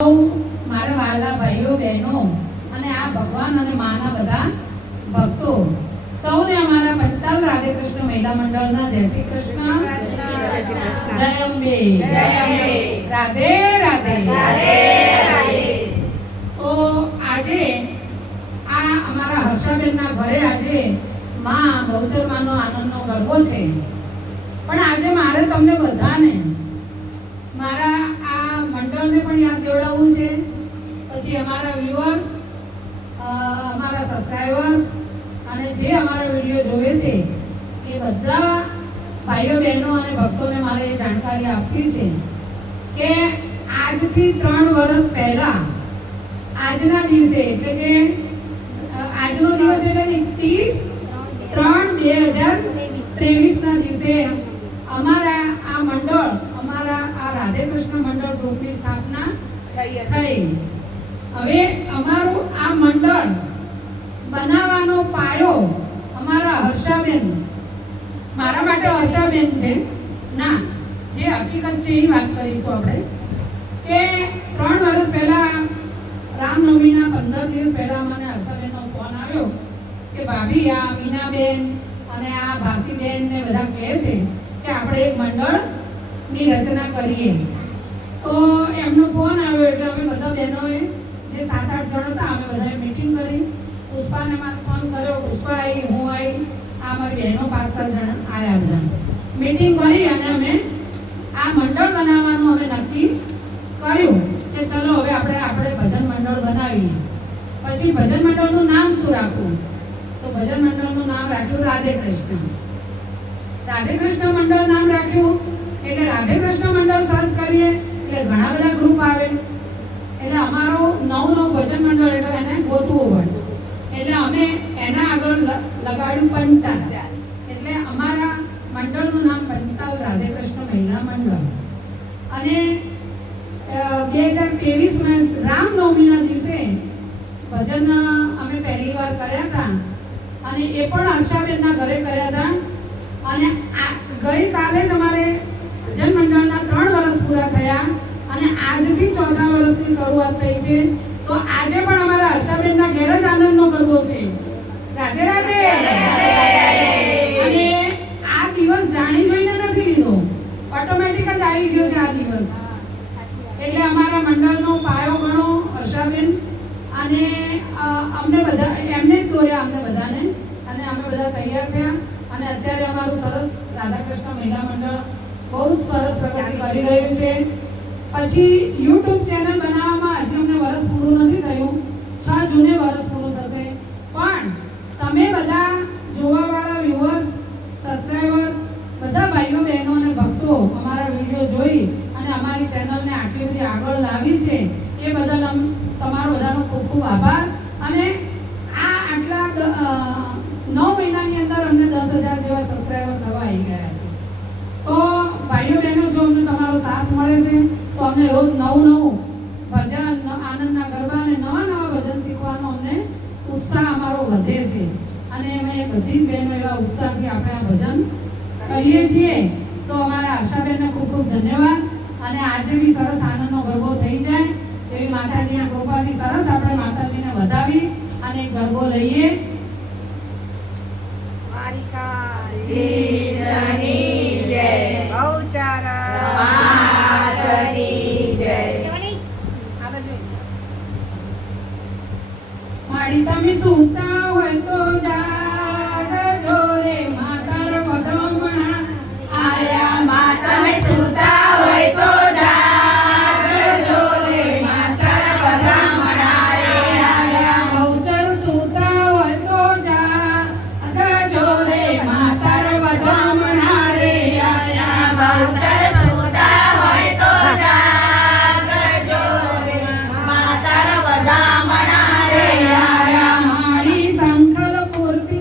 મારા વાલા ભાઈઓ બહેનો અને આ ભગવાન અને માના બધા ભક્તો સૌને અમારા પંચાલ રાધે કૃષ્ણ મહિલા મંડળના જય શ્રી કૃષ્ણ, જય અંબે, રાધે રાધે. તો આજે આ અમારા હર્ષાબેનના ઘરે આજે માં બહુચર માનો આનંદનો ગરબો છે. પણ આજે મારે તમને બધાને મારા આ મંડળને પણ યાદ દેવડાવવું છે. પછી અમારા વ્યુઅર્સ, અમારા સબસ્ક્રાઇબર્સ અને જે અમારા વિડીયો જોવે છે એ બધા ભાઈઓ બહેનો અને ભક્તોને મારે એ જાણકારી આપવી છે કે આજથી 3 વર્ષ પહેલા આજના દિવસે એટલે કે આજનો દિવસ એટલે 30/3/2023 ના દિવસે અમારા આ મંડળ, અમારા આ રાધે કૃષ્ણ મંડળ ગ્રુપની સ્થાપના થઈ. હવે અમારું આ મંડળ બનાવવાનો પાયો અમારા હર્ષાબેન, મારા માટે હર્ષાબેન છે ના, જે હકીકત છે એ વાત કરીશું આપણે કે 3 વર્ષ પહેલા રામનવમીના 15 દિવસ પહેલા મને હર્ષાબેનનો ફોન આવ્યો કે ભાભી આ મીનાબેન અને આ ભારતીબેન ને બધા કહે છે કે આપણે એક મંડળની રચના કરીએ. તો એમનો ફોન આવ્યો એટલે અમે બધા બહેનોએ જે 7-8 જણ હતા અમે બધાએ મીટિંગ કરી. પુષ્પાને મારે ફોન કર્યો, પુષ્પા આવી, હું આવી, આ મારી બહેનો 5-7 જણ આવ્યા. બધા મીટિંગ કરી અને અમે આ મંડળ બનાવવાનું અમે નક્કી કર્યું કે ચલો હવે આપણે ભજન મંડળ બનાવીએ. પછી ભજન મંડળનું નામ શું રાખવું? તો ભજન મંડળનું નામ રાખ્યું રાધે કૃષ્ણ. રાધે કૃષ્ણ મંડળ નામ રાખ્યું એટલે રાધે કૃષ્ણ મંડળ સર્ચ કરીએ એટલે ઘણા બધા ગ્રુપ આવે. એટલે અમારું નવું ભજન મંડળ એટલે એને ગોતવું પડે. એટલે અમે એના આગળ લગાડ્યું પંચાલ. એટલે અમારા મંડળનું નામ પંચાલ રાધે કૃષ્ણ મહિલા મંડળ. અને 2023માં રામનવમીના દિવસે ભજન અમે પહેલી વાર કર્યા હતા અને એ પણ હર્ષાબેનના ઘરે કર્યા હતા. અને ગઈકાલે જ અમારે ભજન મંડળના 3 વર્ષ પૂરા થયા અને આજથી 4થા વર્ષની શરૂઆત થઈ છે. તો આજે પણ અમારા હર્ષાબેનના ઘેર જ આનંદનો ગરબો છે. રાધે રાધે. અને આ દિવસ જાણી જોઈને નથી લીધો, ઓટોમેટિક જ આવી ગયો છે આ દિવસ. એટલે અમારા મંડળનો પાયો ગણો હર્ષાબેન અને અમને બધા એમને જ દોર્યા અમને બધાને અને અમે બધા તૈયાર થયા. અને અત્યારે અમારું સરસ રાધાકૃષ્ણ મહિલા મંડળ બહુ જ સરસ પ્રગતિ કરી રહ્યું છે. પછી યુટ્યુબ ચેનલ બનાવવામાં હજી અમને વર્ષ પૂરું નથી થયું, 6 જૂને વર્ષ પૂરું થશે. પણ તમે બધા જોવાવાળા વ્યુઅર્સ, સબસ્ક્રાઇબર્સ, બધા ભાઈઓ બહેનો અને ભક્તો અમારા વિડીયો જોઈ અને અમારી ચેનલને આટલી બધી આગળ લાવી છે એ બદલ તમારો બધાનો ખૂબ ખૂબ આભાર. અને આ આટલા 9 મહિનાની અંદર અમને 10,000 જેવા સબસ્ક્રાઇબર નવા આવી ગયા છે. તો ભાઈઓ બહેનો જો અમને તમારો સાથ મળે છે તો અમને રોજ નવું ભજન, આનંદના ગરબા અને નવા ભજન શીખવાનો અમને ઉત્સાહ અમારો વધે છે. અને અમે બધી જ બહેનો એવા ઉત્સાહથી આપણે આ ભજન કરીએ છીએ. તો અમારા હર્ષાબેનને ખૂબ ખૂબ ધન્યવાદ. અને આજે બી સરસ આનંદનો ગરબો થઈ જાય એવી માતાજીના કૃપાથી સરસ આપણે માતાજીને વધાવી અને ગરબો લઈએ. માડી તમે સૂતા હોય તો જાગજો રે માતર પદમણા આયા. માતા તમે સૂતા હોય તો જાગજો રે માતર પદમણા રે આયા. બહુચર સૂતા હોય તો જાગજો રે માતર પદમણા રે આયા. બહુચર સૂતા હોય તો જાગજો રે માતર પદમણા રે આયા. મારી સંકલ્પ પૂર્તિ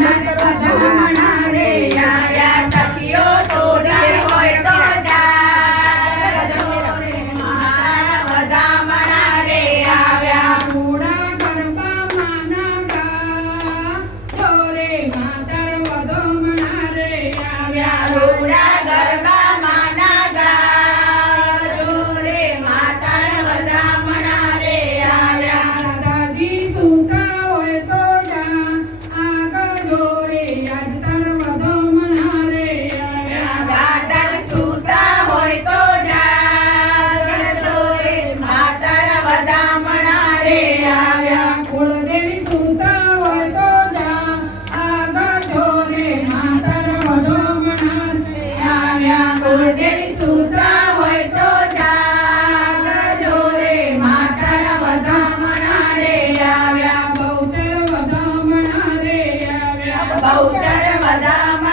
વધામણા રે આવ્યા. સખીઓ સોઢી હોય તો જાગ જોરે માતા વધામણા રે આવ્યા. ઘોડા ગરબા માના ગા જોરે માતર વધામણા રે આવ્યા. રૂડા ગરબા માના ગા જોરે માતા વધામણા રે આવ્યા. દાદાજી સૂતા હોય તો જા આગળ જોરે આજ તાર વધામણા રે આવ્યા. દાદર સૂતા હોય તો જાગ જોરે માતા વધામણા રે આવ્યા. કુળદેવી સૂતા હોય તો જા આગળ જોરે માતર વધામણા રે આવ્યા. કુળદેવી સૂતા હોય તો જાગ જોરે માતા વધામણા રે આવ્યા. બહુચર વધામણા રે આવ્યા. બહુચર વધામણા